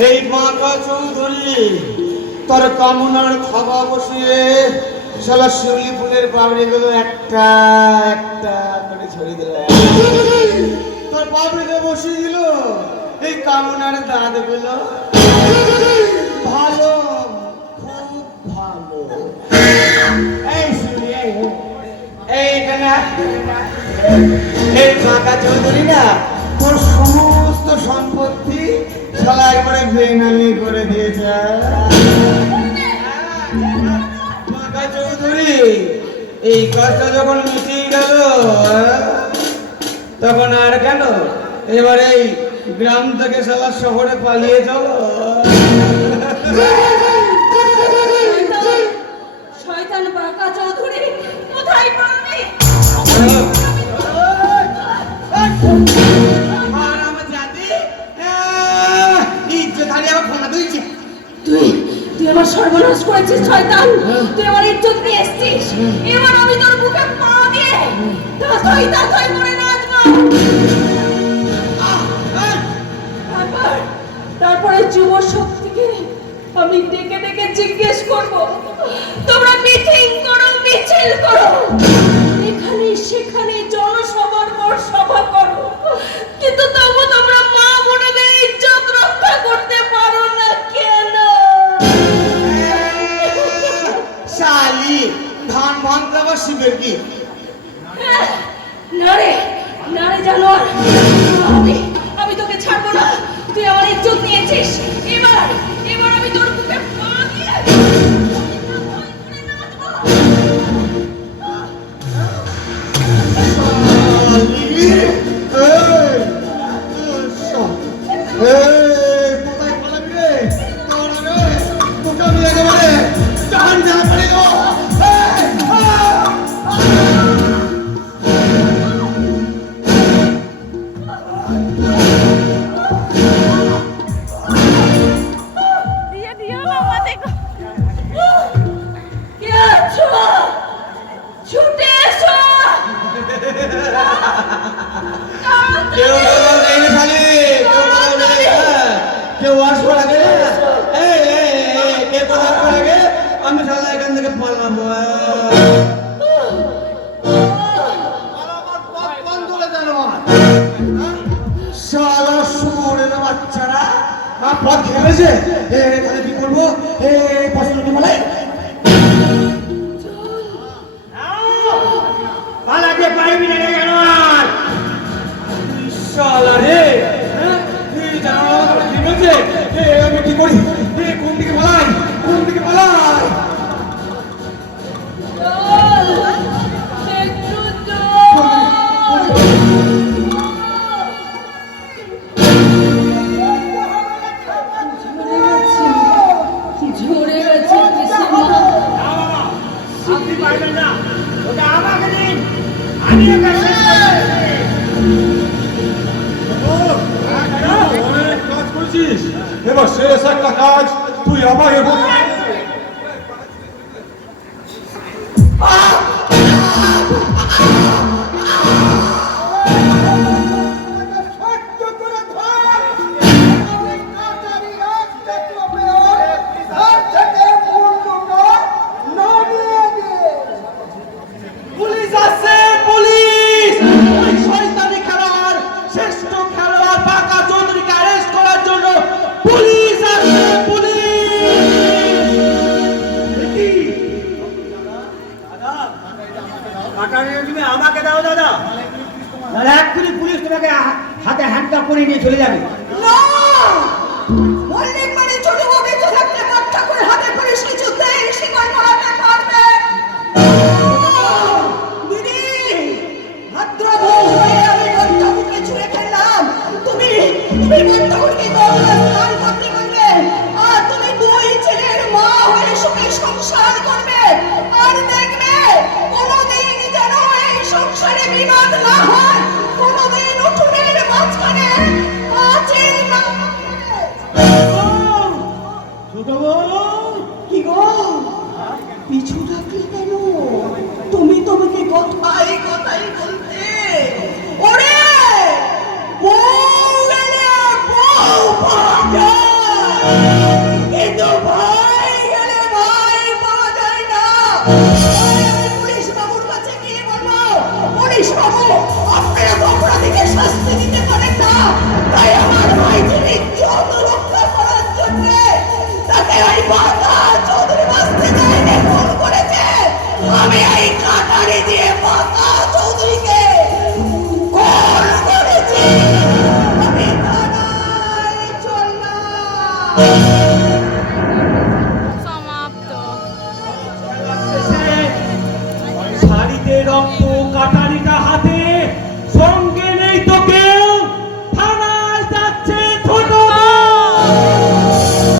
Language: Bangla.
এই বাঁকা চৌধুরী তোর কামনার থাবা বসিয়ে শালা শিউলি ফুলের পাপড়িগুলো একটা একটা করে ছড়িয়ে দিল তোর পাপড়িতে বসিয়ে দিল এই কামনার দাঁতগুলো ভালো খুব ভালো এই শিউলি এই এইখানে এই চৌধুরী না বেনামি করে দিয়েছে। চৌধুরী, এই কাজটা যখন মিটিয়ে গেল, তখন আর কেন? এবারে এই গ্রাম থেকে সবার শহরে পালিয়ে চলো। আবার তুই তুই আমার সর্বনাশ করেছিস, শয়তান। তুই আমার ইজ্জত নিয়ে এসেছিস। এবার আমি তোর বুকে পা দিয়ে তাই তাই করে নাচবো। তারপর, তারপরে যুব শক্তিকে আমি ডেকে ডেকে জিজ্ঞেস করব, তোমরা মিটিং করো, মিছিল করো। এখানে সেখানে জনসভার শালি ধান ভাঙতে আবার শিবের কি নারে নারে জানোয়ার আমি আমি তোকে ছাড়বো না তুই আমার ইজ্জত নিয়েছিস এবার এবার আমি তোর বুকে পা দিয়ে শালি আমার পথ খেয়েছে এ তাহলে কি করব? এ পছন্দ বলে পালাতে না পারবেন না। ওটা আমাকে দিন। আমি ওটা শেষ করেছিস। এবার শেষ একটা কাজ। তুই আমাকে বলবি আমাকে দাও দাদা এক্ষুনি পুলিশ তোমাকে হাতে হ্যান্ডকাপ করে নিয়ে চলে যাবে। মল্লিক বিবাদ না হয় কোনোদিন উঠোনের মাঝখানে পাঁচিল না। ছোট বউ। কি গো? পিছু Thank you.